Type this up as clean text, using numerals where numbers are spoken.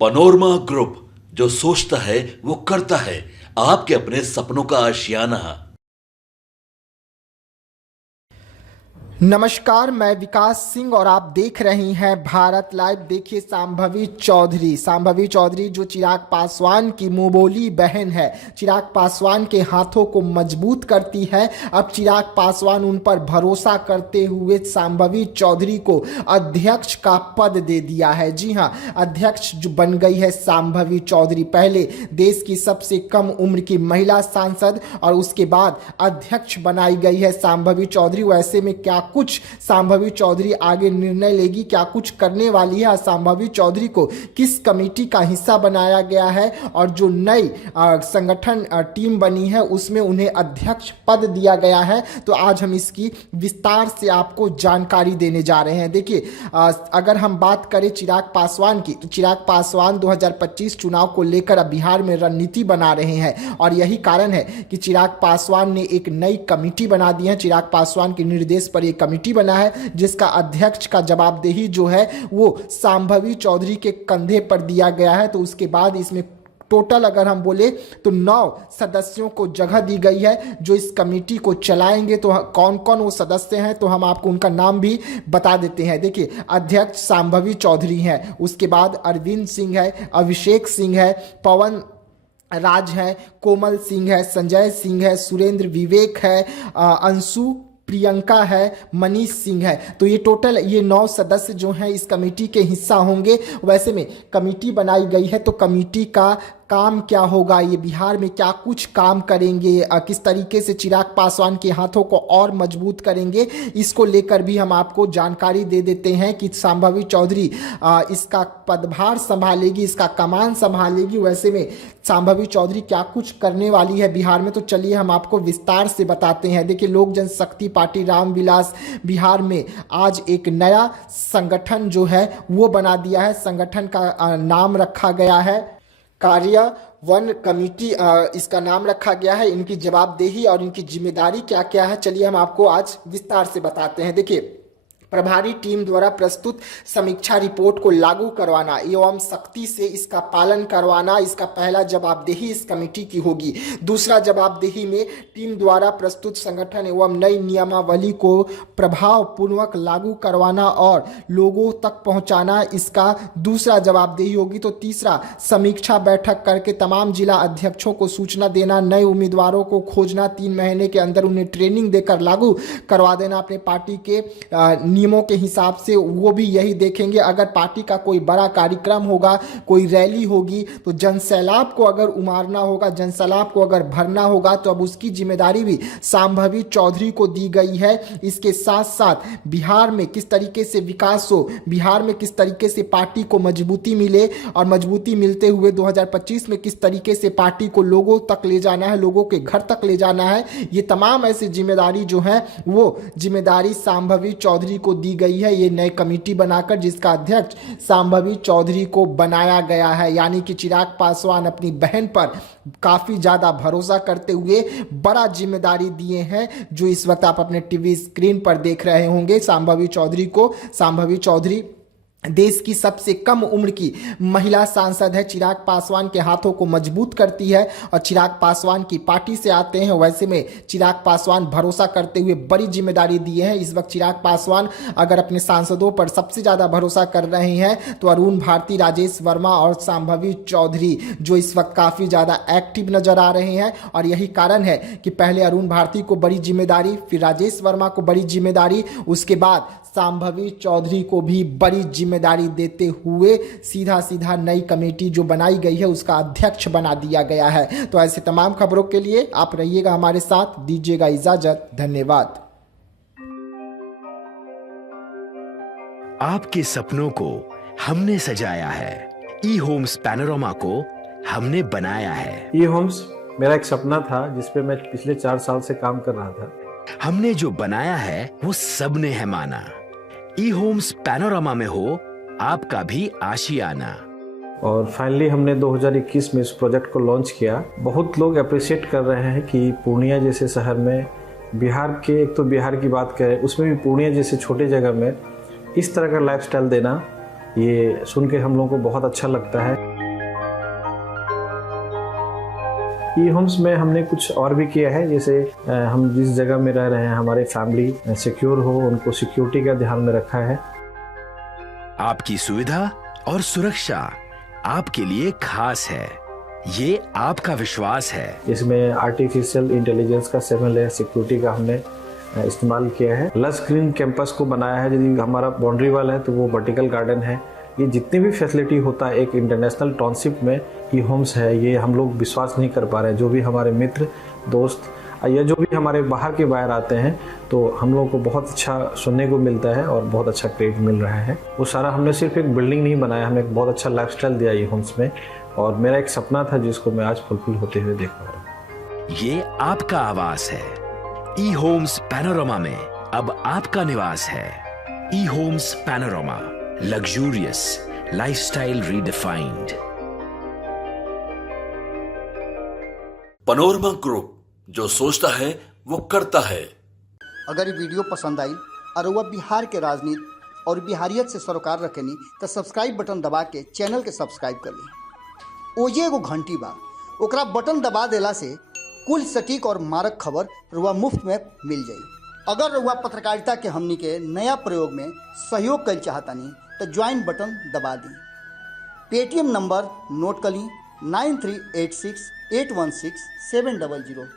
Panorama group, जो सोचता है वो करता है। आपके अपने सपनों का आशियाना। नमस्कार, मैं विकास सिंह और आप देख रहे हैं भारत लाइव। देखिए शांभवी चौधरी जो चिराग पासवान की मुंहबोली बहन है, चिराग पासवान के हाथों को मजबूत करती है। अब चिराग पासवान उन पर भरोसा करते हुए शांभवी चौधरी को अध्यक्ष का पद दे दिया है। जी हां, अध्यक्ष जो बन गई है शांभवी चौधरी, पहले देश की सबसे कम उम्र की महिला सांसद और उसके बाद अध्यक्ष बनाई गई है शांभवी चौधरी। वैसे में क्या कुछ शांभवी चौधरी आगे निर्णय लेगी, क्या कुछ करने वाली है, शांभवी चौधरी को किस कमेटी का हिस्सा बनाया गया है और जो नई संगठन टीम बनी है उसमें उन्हें अध्यक्ष पद दिया गया है, तो आज हम इसकी विस्तार से आपको जानकारी देने जा रहे हैं। देखिए, अगर हम बात करें चिराग पासवान की, तो चिराग पासवान 2025 चुनाव को लेकर अब बिहार में रणनीति बना रहे हैं और यही कारण है कि चिराग पासवान ने एक नई कमेटी बना दी है। चिराग पासवान के निर्देश पर एक कमेटी बना है जिसका अध्यक्ष का जवाबदेही जो है वो शांभवी चौधरी के कंधे पर दिया गया है। तो उसके बाद इसमें टोटल अगर हम बोले तो 9 सदस्यों को जगह दी गई है जो इस कमेटी को चलाएंगे। तो कौन कौन वो सदस्य हैं तो हम आपको उनका नाम भी बता देते हैं। देखिए, अध्यक्ष शांभवी चौधरी हैं, उसके बाद अरविंद सिंह है, अभिषेक सिंह है, पवन राज है, कोमल सिंह है, संजय सिंह है, सुरेंद्र विवेक है, अंशु प्रियंका है, मनीष सिंह है। तो ये टोटल 9 सदस्य जो हैं इस कमेटी के हिस्सा होंगे। वैसे में कमेटी बनाई गई है तो कमेटी का काम क्या होगा, ये बिहार में क्या कुछ काम करेंगे, किस तरीके से चिराग पासवान के हाथों को और मजबूत करेंगे, इसको लेकर भी हम आपको जानकारी दे देते हैं कि शांभवी चौधरी इसका पदभार संभालेगी, इसका कमान संभालेगी। वैसे में शांभवी चौधरी क्या कुछ करने वाली है बिहार में, तो चलिए हम आपको विस्तार से बताते हैं। देखिए, लोक जनशक्ति पार्टी रामविलास बिहार में आज एक नया संगठन जो है वो बना दिया है। संगठन का नाम रखा गया है कार्यान्वयन कमेटी, इसका नाम रखा गया है। इनकी जवाबदेही और इनकी जिम्मेदारी क्या क्या है, चलिए हम आपको आज विस्तार से बताते हैं। देखिए, प्रभारी टीम द्वारा प्रस्तुत समीक्षा रिपोर्ट को लागू करवाना एवं सख्ती से इसका पालन करवाना, इसका पहला जवाबदेही इस कमेटी की होगी। दूसरा जवाबदेही में टीम द्वारा प्रस्तुत संगठन एवं नई नियमावली को प्रभाव पूर्वक लागू करवाना और लोगों तक पहुंचाना, इसका दूसरा जवाबदेही होगी। तो तीसरा, समीक्षा बैठक करके तमाम जिला अध्यक्षों को सूचना देना, नए उम्मीदवारों को खोजना, 3 महीने के अंदर उन्हें ट्रेनिंग देकर लागू करवा देना अपने पार्टी के नियमों के हिसाब से। वो भी यही देखेंगे, अगर पार्टी का कोई बड़ा कार्यक्रम होगा, कोई रैली होगी, तो जनसैलाब को अगर उमारना होगा, जनसैलाब को अगर भरना होगा, तो अब उसकी जिम्मेदारी भी शांभवी चौधरी को दी गई है। इसके साथ साथ बिहार में किस तरीके से विकास हो, बिहार में किस तरीके से पार्टी को मजबूती मिले और मजबूती मिलते हुए 2025 में किस तरीके से पार्टी को लोगों तक ले जाना है, लोगों के घर तक ले जाना है, ये तमाम ऐसी जिम्मेदारी जो है वो जिम्मेदारी शांभवी चौधरी को दी गई है। ये नई कमेटी बनाकर जिसका अध्यक्ष शांभवी चौधरी को बनाया गया है। यानी कि चिराग पासवान अपनी बहन पर काफी ज्यादा भरोसा करते हुए बड़ा जिम्मेदारी दिए हैं, जो इस वक्त आप अपने टीवी स्क्रीन पर देख रहे होंगे शांभवी चौधरी को। शांभवी चौधरी देश की सबसे कम उम्र की महिला सांसद है, चिराग पासवान के हाथों को मजबूत करती है और चिराग पासवान की पार्टी से आते हैं। वैसे में चिराग पासवान भरोसा करते हुए बड़ी जिम्मेदारी दिए हैं। इस वक्त चिराग पासवान अगर अपने सांसदों पर सबसे ज़्यादा भरोसा कर रहे हैं तो अरुण भारती, राजेश वर्मा और शांभवी चौधरी, जो इस वक्त काफ़ी ज़्यादा एक्टिव नजर आ रहे हैं। और यही कारण है कि पहले अरुण भारती को बड़ी जिम्मेदारी, फिर राजेश वर्मा को बड़ी जिम्मेदारी, उसके बाद शांभवी चौधरी को भी बड़ी जिम्मेदारी देते हुए सीधा नई कमेटी जो बनाई गई है उसका अध्यक्ष बना दिया गया है। तो ऐसे तमाम खबरों के लिए आप रहिएगा हमारे साथ, दीजिएगा इजाजत, धन्यवाद। आपके सपनों को हमने सजाया है, ई होम्स पैनोरमा को हमने बनाया है। ई होम्स मेरा एक सपना था जिसपे मैं पिछले 4 साल से काम कर रहा था। हमने जो बनाया है वो सबने है माना। ई होम्स पैनोरमा में हो आपका भी आशियाना। और फाइनली हमने 2021 में इस प्रोजेक्ट को लॉन्च किया। बहुत लोग अप्रिशिएट कर रहे हैं कि पूर्णिया जैसे शहर में, बिहार के, एक तो बिहार की बात करें उसमें भी पूर्णिया जैसे छोटे जगह में इस तरह का लाइफस्टाइल देना ये सुन के हम लोगों को बहुत अच्छा लगता है। ई होम्स में हमने कुछ और भी किया है, जैसे हम जिस जगह में रह रहे हैं हमारे फैमिली सिक्योर हो, उनको सिक्योरिटी का ध्यान में रखा है। आपकी सुविधा और सुरक्षा आपके लिए खास है, ये आपका विश्वास है। इसमें आर्टिफिशियल इंटेलिजेंस का 7 लेयर सिक्योरिटी का हमने इस्तेमाल किया है। लस ग्रीन कैंपस को बनाया है, यदि हमारा बाउंड्री वाल है तो वो वर्टिकल गार्डन है। ये जितनी भी फैसिलिटी होता है एक इंटरनेशनल टाउनशिप में ई होम्स है, ये हम लोग विश्वास नहीं कर पा रहे हैं। जो भी हमारे मित्र दोस्त या जो भी हमारे बाहर के बाहर आते हैं तो हम लोगों को बहुत अच्छा सुनने को मिलता है और बहुत अच्छा क्रेडिट मिल रहा है। वो सारा हमने सिर्फ एक बिल्डिंग नहीं बनाया, हमें एक बहुत अच्छा लाइफस्टाइल दिया ई होम्स में, और मेरा एक सपना था जिसको मैं आज फुलफिल होते हुए देख पा रहा हूँ। ये आपका आवास है। ई होम्स पैनोरामा में अब आपका निवास है। E Homes Panorama, luxurious lifestyle redefined. Panorama group, जो सोचता है वो करता है। अगर ये वीडियो पसंद आई और वह बिहार के राजनीति और बिहारियत से सरोकार रखेनी तो सब्सक्राइब बटन दबा के चैनल के सब्सक्राइब कर ली। ओजे एगो घंटी बा, ओकरा बटन दबा देला से कुल सटीक और मारक खबर रुआ मुफ्त में मिल जाई। अगर रुआ पत्रकारिता के हमनी के नया प्रयोग में सहयोग कर चाहतानी तो ज्वाइन बटन दबा दी। पेटीएम नंबर नोट कर ली 9386816700।